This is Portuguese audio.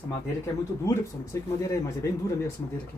Essa madeira aqui é muito dura, pessoal. Não sei que madeira é, mas é bem dura mesmo essa madeira aqui.